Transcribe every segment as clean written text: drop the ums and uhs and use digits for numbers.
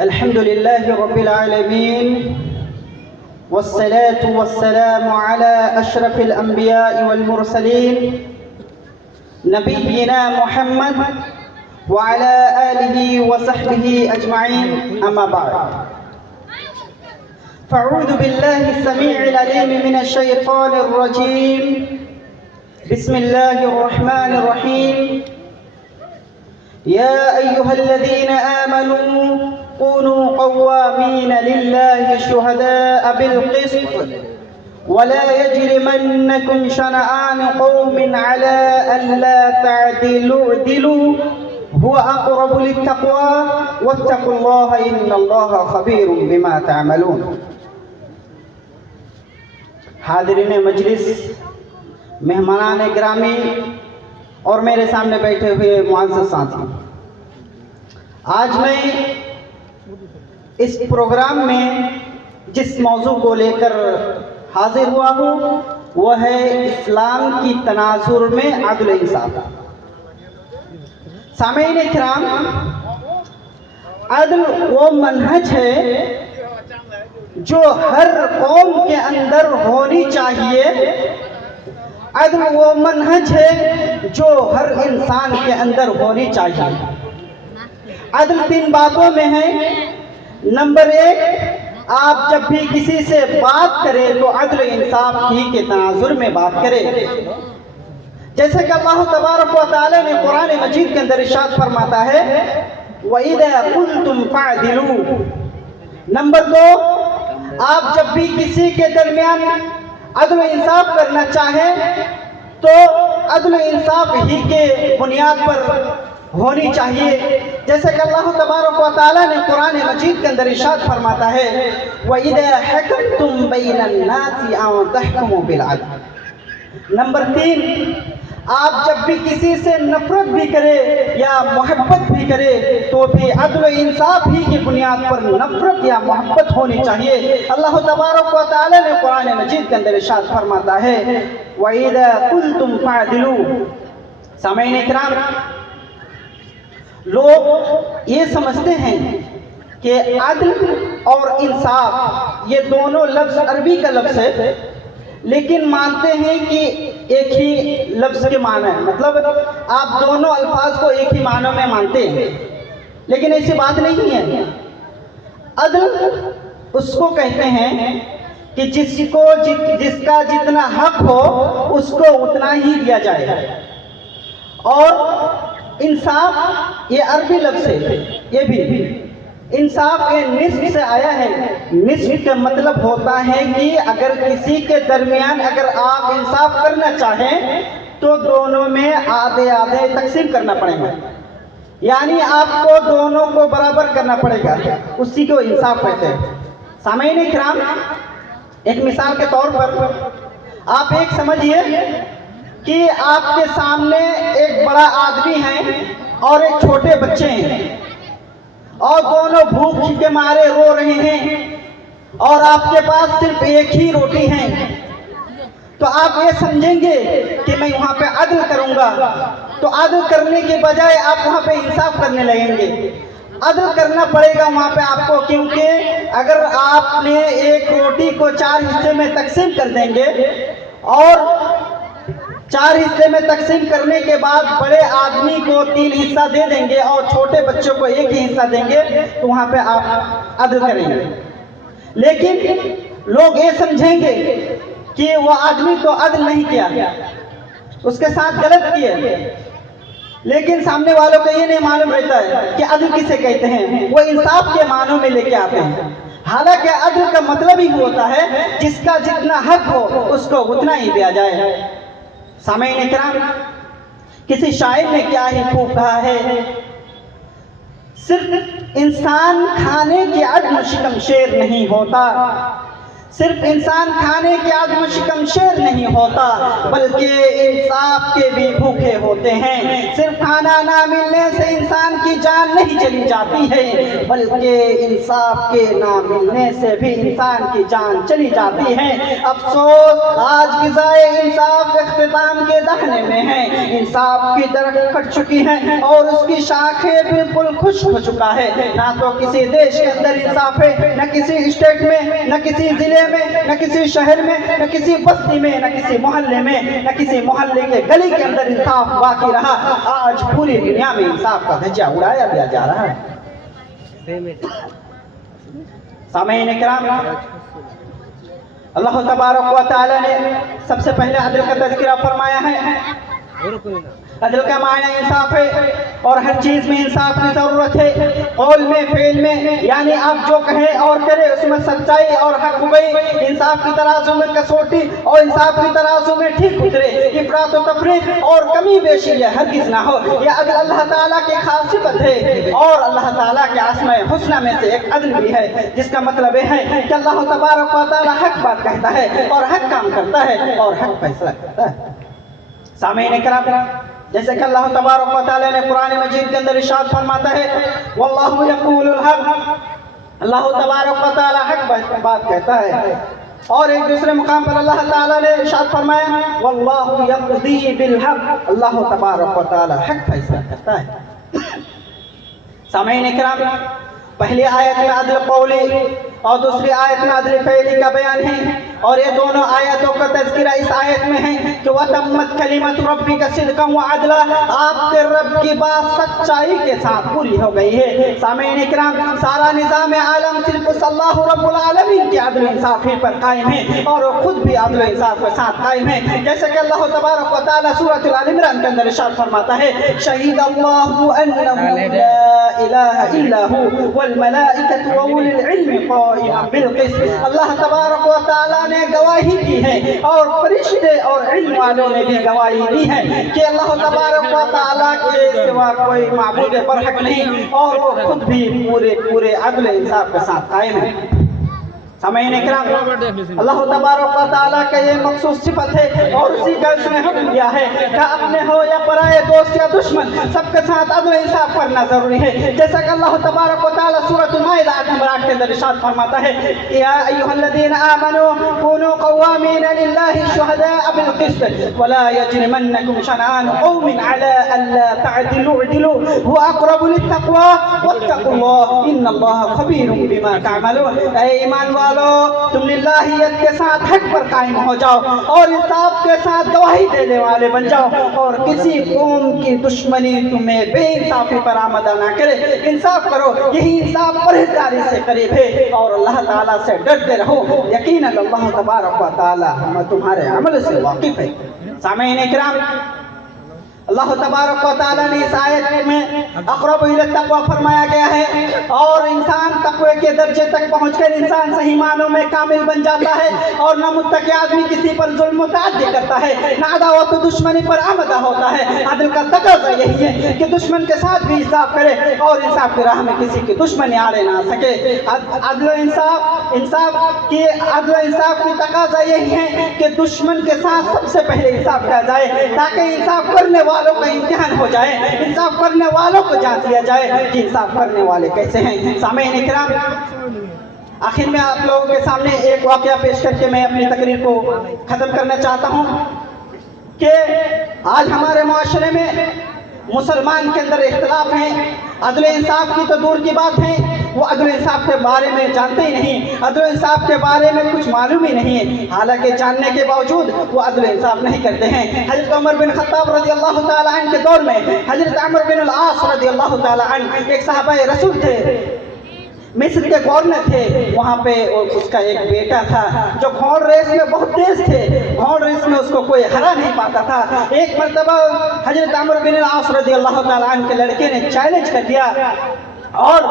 الحمد لله رب العالمين والصلاة والسلام على أشرف الأنبياء والمرسلين نبينا محمد وعلى آله وصحبه أجمعين أما بعد فأعوذ بالله السميع العليم من الشيطان الرجيم بسم الله الرحمن الرحيم يا أيها الذين آمنوا كونوا قوامين لله شهداء بالقسط ولا يجرمنكم شنآن قوم على ألا تعدلوا اعدلوا هو أقرب للتقوى واتقوا الله إن الله خبير بما تعملون. حاضرین مجلس، مہمانان گرامی اور میرے سامنے بیٹھے ہوئے معزز ساتھی، آج میں اس پروگرام میں جس موضوع کو لے کر حاضر ہوا ہوں وہ ہے اسلام کی تناظر میں عدل و انصاف. سامعین کرام، عدل وہ منہج ہے جو ہر قوم کے اندر ہونی چاہیے. عدل وہ منہج ہے جو ہر انسان کے اندر ہونی چاہیے. عدل 3 باتوں میں ہے. نمبر 1، آپ جب بھی کسی سے بات کریں تو عدل و انصاف ہی کے تناظر میں بات کریں، جیسے کہ اللہ تبارک و تعالی نے قرآن مجید کے اندر ارشاد فرماتا ہے وَإِذَا قُلْتُمْ فَاعْدِلُوا. نمبر 2، آپ جب بھی کسی کے درمیان عدل و انصاف کرنا چاہیں تو عدل و انصاف ہی کے بنیاد پر ہونی چاہیے، جیسے کہ اللہ تبارک و تعالی نے قرآن مجید کے اندر ارشاد فرماتا ہے وَإِذَا حَكَمْتُمْ بَيْنَ النَّاسِ أَن تَحْكُمُوا بِالْعَدْلِ. نمبر 3، آپ جب بھی کسی سے نفرت بھی کرے یا محبت بھی کرے تو بھی عدل و انصاف ہی کی بنیاد پر نفرت یا محبت ہونی چاہیے. اللہ تبارک و تعالی نے قرآن مجید کے اندر ارشاد فرماتا ہے وَإِذَا قُلْتُمْ فَاعْدِلُوا. سامعین کرام، لوگ یہ سمجھتے ہیں کہ عدل اور انصاف یہ دونوں لفظ عربی کا لفظ ہے، لیکن مانتے ہیں کہ ایک ہی لفظ کے معنی ہے. مطلب آپ دونوں الفاظ کو ایک ہی معنی میں مانتے ہیں، لیکن ایسی بات نہیں ہے. عدل اس کو کہتے ہیں کہ جس کا جتنا حق ہو اس کو اتنا ہی دیا جائے. اور انصاف یہ عربی لفظ ہے. یہ بھی انصاف یہ نصف سے آیا ہے. نصف کا مطلب ہوتا ہے کہ اگر کسی کے درمیان اگر آپ انصاف کرنا چاہیں تو دونوں میں آدھے آدھے تقسیم کرنا پڑے گا، یعنی آپ کو دونوں کو برابر کرنا پڑے گا، اسی کو انصاف کہتے ہیں. سامعین کرام، ایک مثال کے طور پر آپ ایک سمجھیے کہ آپ کے سامنے ایک بڑا آدمی ہے اور ایک چھوٹے بچے ہیں، اور دونوں بھوک کے مارے رو رہے ہیں اور آپ کے پاس صرف ایک ہی روٹی ہے. تو آپ یہ سمجھیں گے کہ میں وہاں پہ عدل کروں گا، تو عدل کرنے کے بجائے آپ وہاں پہ انصاف کرنے لگیں گے. عدل کرنا پڑے گا وہاں پہ آپ کو، کیونکہ اگر آپ نے ایک روٹی کو 4 حصے میں تقسیم کر دیں گے اور 4 حصے میں تقسیم کرنے کے بعد بڑے آدمی کو 3 حصہ دے دیں گے اور چھوٹے بچوں کو 1 ہی حصہ دیں گے تو وہاں پہ آپ عدل کریں گے. لیکن لوگ یہ سمجھیں گے کہ وہ آدمی تو عدل نہیں کیا، اس کے ساتھ غلط کیا، لیکن سامنے والوں کو یہ نہیں معلوم رہتا ہے کہ عدل کسے کہتے ہیں. وہ انصاف کے معنوں میں لے کے آتے ہیں. حالانکہ عدل کا مطلب ہی ہوتا ہے جس کا جتنا حق ہو اس کو اتنا ہی دیا جائے. سامعین کرام، کسی شاعر نے کیا ہی خوب کہا ہے، صرف انسان کھانے کے عدم شکم شیر نہیں ہوتا، صرف انسان کھانے کے عدم شکم شیر نہیں ہوتا بلکہ انصاف کے بھی بھوکے ہوتے ہیں۔ صرف کھانا نہ ملنے سے انسان کی جان نہیں چلی جاتی ہے بلکہ انصاف کے نہ ملنے سے بھی انسان کی جان چلی جاتی ہے۔ افسوس آج غذائے انصاف اختتام کے دہنے میں ہے۔ انصاف کی درخت پھٹ چکی ہے اور اس کی شاخیں بالکل خشک ہو چکا ہے۔ نہ تو کسی دیش کے اندر انصاف ہے، نہ کسی اسٹیٹ میں، نہ کسی ضلع میں، نہ کسی شہر میں، نہ کسی بستی میں، نہ کسی محلے میں، نہ کسی محلے کے گلی کے اندر انصاف باقی رہا۔ آج پوری دنیا میں انصاف کا دھجا اڑایا دیا جا رہا ہے۔ سامعین کرام، اللہ تبارک و تعالی نے سب سے پہلے عدل کا تذکرہ فرمایا ہے۔ عدل کا معنی انصاف ہے اور ہر چیز میں انصاف کی ضرورت ہے، قول میں، فعل میں، یعنی آپ جو کہیں اور کرے اس میں سچائی اور حق ہوئی، انصاف کی ترازو میں کسوٹی اور انصاف کی ترازو میں ٹھیک اترے، افراط و تفریط اور کمی بیشی یہ ہرگز نہ ہو۔ یہ عدل اللہ تعالیٰ کی خاص صفت ہے اور اللہ تعالیٰ کے اسماء الحسنی میں سے ایک عدل بھی ہے، جس کا مطلب یہ ہے کہ اللہ تبارک و تعالیٰ حق بات کہتا ہے اور حق کام کرتا ہے اور حق فیصلہ کرتا ہے۔ سامعین کرام، جیسے کہ اللہ تبارک و تعالیٰ نے قرآن مجید کے اندر ارشاد فرماتا ہے واللہ یقول الحق، اللہ تبارک و تعالیٰ حق بات کہتا ہے۔ اور ایک دوسرے مقام پر اللہ تعالیٰ نے ارشاد فرمایا واللہ یقضی بالحق، اللہ تبارک و تعالیٰ حق فیصلہ کرتا ہے۔ سامعین کرام، پہلی آیت میں عدل قولی اور دوسری آیت میں عدل فعلی کا بیان ہے، اور یہ دونوں آیتوں کا تذکرہ اس آیت میں ہے کہ وَتَمَّتْ كَلِمَةُ رَبِّكَ صِدْقًا وَعَدْلًا، آپ کے رب کی بات سچائی کے ساتھ پوری ہو گئی ہے۔ سامعین اکرام، سارا نظام عالم صرف اللہ رب العالمین کی عدل انصافی پر قائم ہے اور وہ خود بھی عدل انصاف کے ساتھ قائم ہے، جیسے کہ اللہ تبارک و تعالیٰ سورۃ آل عمران کے اندر ارشاد فرماتا ہے شہید اللہ انہ لا الہ الا ہو والملائکۃ وأولی العلم قائما بالقسط، اللہ تبارک و تعالیٰ نے گواہی دی ہے اور فرشتے اور علم والوں نے بھی گواہی دی ہے کہ اللہ تبارک و تعالیٰ کے سوا کوئی معبود برحق نہیں اور وہ خود بھی پورے عدل انصاف کے ساتھ قائم ہے۔ سامعین اکرام، اللہ تبارک و تعالیٰ کا یہ مخصوص صفت ہے اور اسی کا اس نے حکم دیا ہے کہ اپنے ہو یا پرائے، دوست یا دشمن، سب کے ساتھ عدل انصاف کرنا ضروری ہے، جیسا کہ اللہ تبارک و تعالیٰ سورۃ المائدہ آیت نمبر 8 کے اندر ارشاد فرماتا ہے یا ایھا الذین آمنوا کونوا قوامین للہ شہداء بالقسط ولا یجرمنکم شنآن قوم علی الا تعدلوا اعدلوا هو اقرب للتقوی واتقوا اللہ ان اللہ خبیر بما تعملون۔ اے ایمان والو، تم للہیت کے ساتھ حق پر قائم ہو جاؤ اور انصاف کے ساتھ گواہی دینے والے بن جاؤ اور کسی قوم کی دشمنی تمہیں بے انصافی پر آمادہ نہ کرے۔ انصاف کرو، یہی انصاف پرہیزگاری سے قریب ہے اور اللہ تعالیٰ سے ڈرتے رہو، یقیناً اللہ تبارک و تعالیٰ تمہارے عمل سے واقف ہے۔ سامعین اکرام، اللہ تبارک و تعالیٰ نے اس آیت میں اقرب الی التقوی فرمایا گیا ہے اور انسان تقوی کے درجے تک پہنچ کر انسان صحیح معنوں میں کامل بن جاتا ہے اور نہ متقی آدمی کسی پر ظلم و تعدی کرتا ہے، نہ عداوت و دشمنی پر آمادہ ہوتا ہے۔ عدل کا تقاضا یہی ہے کہ دشمن کے ساتھ بھی انصاف کرے اور انصاف کی راہ میں کسی کی دشمنی آڑے نہ سکے۔ عدل و انصاف کی تقاضا یہی ہے کہ دشمن کے ساتھ سب سے پہلے انصاف کیا جائے تاکہ انصاف کرنے والوں کا امتحان ہو جائے، انصاف کرنے والوں کو جانچ لیا جائے کہ انصاف کرنے والے کیسے ہیں۔ سامعین اکرام، آخر میں آپ لوگوں کے سامنے ایک واقعہ پیش کر کے میں اپنی تقریر کو ختم کرنا چاہتا ہوں کہ آج ہمارے معاشرے میں مسلمان کے اندر اختلاف ہیں، عدل انصاف کی تو دور کی بات ہے، وہ عدل انصاف کے بارے میں جانتے ہی نہیں، عدل انصاف کے بارے میں کچھ معلوم ہی نہیں ہے، حالانکہ جاننے کے باوجود وہ عدل انصاف نہیں کرتے ہیں۔ حضرت عمر بن خطاب رضی اللہ تعالیٰ عنہ کے دور میں حضرت عمرو بن العاص رضی اللہ تعالیٰ عنہ ایک صحابہ رسول تھے، مصر کے گورنر تھے، وہاں پہ اس کا ایک بیٹا تھا جو گھوڑ ریس میں بہت تیز تھے، گھوڑ ریس میں اس کو کوئی ہرا نہیں پاتا تھا۔ ایک مرتبہ حضرت عمرو بن العاص رضی اللہ تعالیٰ عنہ کے لڑکے نے چیلنج کر دیا اور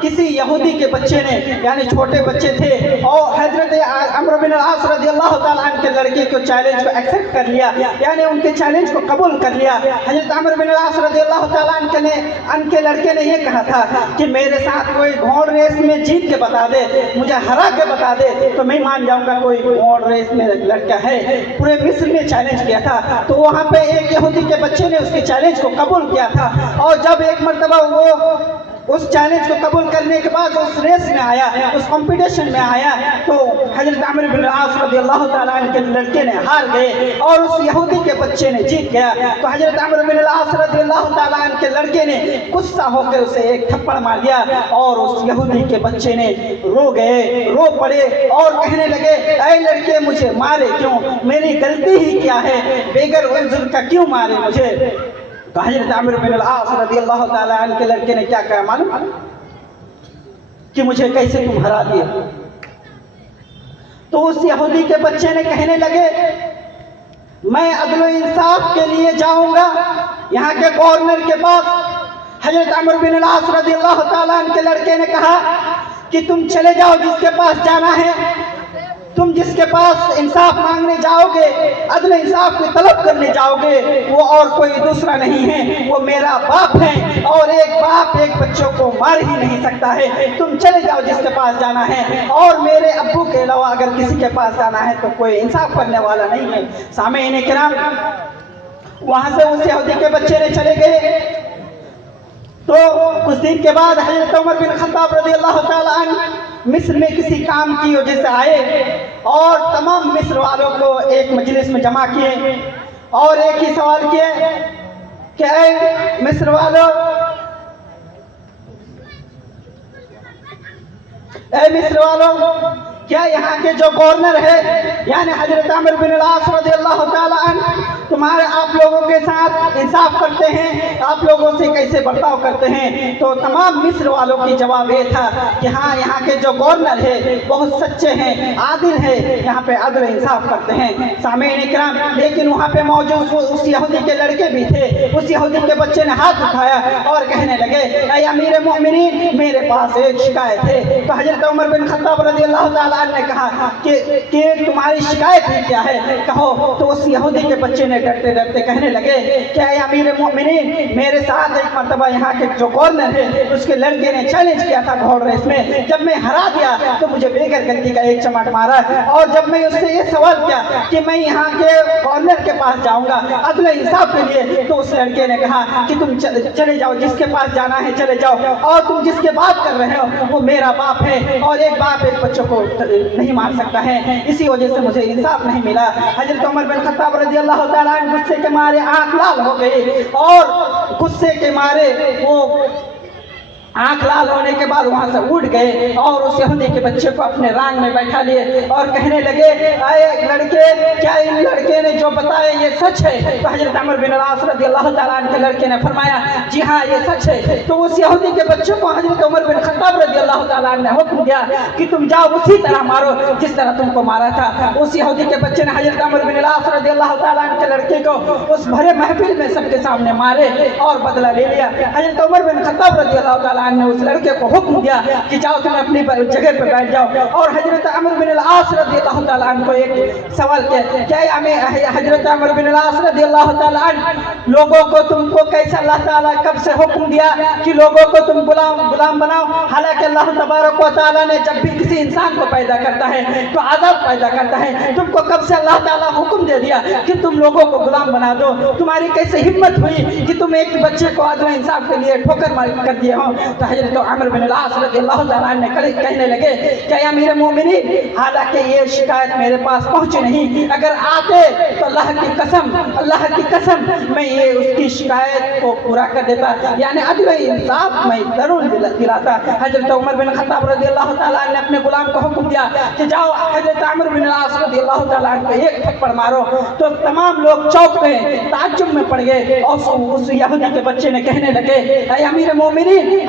کسی یہودی کے بچے نے یعنی چھوٹے بچے تھے اور حضرت عمرو بن العاص رضی اللہ تعالیٰ عنہ کے لڑکے کو چیلنج کو ایکسیپٹ کر لیا، یعنی ان کے چیلنج کو قبول کر لیا۔ حضرت عمرو بن العاص رضی اللہ تعالیٰ عنہ کے لڑکے نے یہ کہا تھا کہ میرے ساتھ کوئی گھوڑ ریس میں جیت کے بتا دے، مجھے ہرا کے بتا دے تو میں مان جاؤں گا کوئی گھوڑ ریس میں لڑکا ہے۔ پورے مصر میں چیلنج کیا تھا، تو وہاں پہ ایک یہودی کے بچے نے اس کے چیلنج کو قبول کیا تھا، اور جب ایک مرتبہ وہ اس چیلنج کو قبول کرنے کے بعد اس ریس میں آیا، اس کمپٹیشن میں آیا، تو حضرت عمرو بن العاص رضی اللہ تعالیٰ عنہ کے لڑکے نے ہار گئے اور اس یہودی کے بچے نے جیت گیا۔ تو حضرت عمرو بن العاص رضی اللہ تعالیٰ عنہ کے لڑکے نے غصہ ہو کے اسے ایک تھپڑ مار دیا، اور اس یہودی کے بچے نے رو پڑے اور کہنے لگے اے لڑکے مجھے مارے کیوں، میری غلطی ہی کیا ہے، بغیر عذر کا کیوں مارے مجھے؟ تو حضرت عمرو بن العاص رضی اللہ تعالیٰ عنہ کے لڑکے نے کیا کہا معلوم کہ مجھے کیسے تم ہرا دیا؟ تو اس یہودی کے بچے نے کہنے لگے میں عدل و انصاف کے لیے جاؤں گا یہاں کے گورنر کے پاس۔ حضرت عمرو بن العاص رضی اللہ تعالیٰ عنہ کے لڑکے نے کہا کہ تم چلے جاؤ جس کے پاس جانا ہے، تم جس کے پاس انصاف مانگنے جاؤ گے، عدل انصاف کی طلب کرنے جاؤ گے، وہ اور کوئی دوسرا نہیں ہے، وہ میرا باپ ہے، اور ایک باپ ایک بچوں کو مار ہی نہیں سکتا ہے۔ تم چلے جاؤ جس کے پاس جانا ہے، اور میرے ابو کے علاوہ اگر کسی کے پاس جانا ہے تو کوئی انصاف کرنے والا نہیں ہے۔ سامعین کرام، وہاں سے اس یہودی کے بچے نے چلے گئے، تو کچھ دن کے بعد حضرت عمر بن خطاب رضی اللہ تعالیٰ عنہ مصر میں کسی کام کی وجہ سے آئے، اور تمام مصر والوں کو ایک مجلس میں جمع کیے اور ایک ہی سوال کیے کہ اے مصر والوں، کیا یہاں کے جو گورنر ہے یعنی حضرت عمرو بن العاص رضی اللہ تعالیٰ عنہ تمہارے آپ لوگوں کے ساتھ انصاف کرتے ہیں، آپ لوگوں سے کیسے برتاؤ کرتے ہیں؟ تو تمام مصر والوں کی جواب یہ تھا کہ ہاں یہاں کے جو گورنر ہے بہت سچے ہیں، عادل ہیں، یہاں پہ عدل انصاف کرتے ہیں۔ سامعین اکرام، لیکن وہاں پہ موجود اس یہودی کے لڑکے بھی تھے، اس یہودی کے بچے نے ہاتھ اٹھایا اور کہنے لگے اے امیر مومنین، میرے پاس ایک شکایت ہے۔ تو حضرت عمر بن خطاب رضی اللہ تعالیٰ عنہ نے کہا کہ تمہاری شکایت ہی کیا ہے، کہو۔ تو اس یہودی کے بچے نے ڈرتے ڈرتے کہنے لگے کہ اے امیر مومنین، میرے ساتھ ایک مرتبہ یہاں کے جو گورنر ہے اس کے لڑکے نے چیلنج کیا تھا گھوڑ ریس میں، جب میں ہرا دیا تو مجھے بغیر غلطی کا ایک چمٹ مارا، اور جب میں اس سے یہ سوال کیا کہ میں یہاں کے گورنر کے پاس جاؤں گا عدل انصاف کے لیے، تو اس لڑکے نے کہا کہ تم چلے جاؤ جس کے پاس جانا ہے چلے جاؤ، اور تم جس کے بات کر رہے ہو وہ میرا باپ ہے، اور ایک باپ ایک بچوں کو نہیں مار سکتا ہے، اسی وجہ سے مجھے انصاف نہیں ملا۔ حضرت عمر بن خطاب رضی اللہ تعالیٰ عنہ غصے کے مارے آنکھ لال ہو گئی، اور غصے کے مارے وہ آنکھ لال ہونے کے بعد وہاں سے اٹھ گئے اور اس یہودی کے بچے کو اپنے رانگ میں بیٹھا لیے اور کہنے لگے اے لڑکے، کیا ان لڑکے نے جو بتایا یہ سچ ہے؟ تو حضرت عمر بن العاص رضی اللہ تعالیٰ عنہ کے لڑکے نے فرمایا جی ہاں یہ سچ ہے۔ تو اس یہودی کے بچے کو حضرت عمر بن خطاب رضی اللہ تعالیٰ عنہ نے حکم دیا کہ تم جاؤ اسی طرح مارو جس طرح تم کو مارا تھا۔ اس یہودی کے بچے نے حضرت عمر بن العاص رضی اللہ تعالیٰ عنہ کے لڑکے کو اس بھرے محفل میں سب کے سامنے مارے اور بدلہ لے لیا۔ حضرت عمر بن خطاب رضی اللہ تعالیٰ عنہ نے اس لڑکے کو حکم دیا کہ جاؤ تم اپنی جگہ پہ بیٹھ جاؤ، اور حضرت عمر بن العاص رضی اللہ تعالیٰ عنہ کو ایک سوال کیا کہ حضرت عمر بن العاص رضی اللہ تعالیٰ عنہ لوگوں کو تم کو کیسے اللہ تعالیٰ کب سے حکم دیا کہ لوگوں کو تم غلام بناؤ؟ حالانکہ اللہ تبارک و تعالیٰ نے جب بھی کسی انسان کو پیدا کرتا ہے تو آزاد پیدا کرتا ہے، تم کو کب سے اللہ تعالیٰ حکم دے دیا کہ تم لوگوں کو غلام بنا دو؟ تمہاری کیسے ہمت ہوئی کہ تم ایک بچے کو عدل و انصاف کے لیے ٹھوکر مار کر دیے ہو؟ تو حضرت عمر بن العاص رضی اللہ تعالیٰ عنہ نے کہنے لگے کہ اے امیر مومنین، حالانکہ یہ شکایت میرے پاس پہنچی نہیں، اگر آتے تو اللہ کی قسم میں یہ اس کی شکایت کو پورا کر دیتا، یعنی عدل و انصاف میں ضرور دلاتا۔ حضرت عمر بن خطاب رضی اللہ تعالیٰ عنہ نے اپنے غلام کو حکم دیا کہ جاؤ حضرت عمر بن العاص رضی اللہ تعالیٰ عنہ کو ایک تھپڑ مارو۔ تو تمام لوگ چوک گئے، تعجب میں پڑ گئے، اور اس یہودی کے بچے نے کہنے لگے اے امیر مومنین،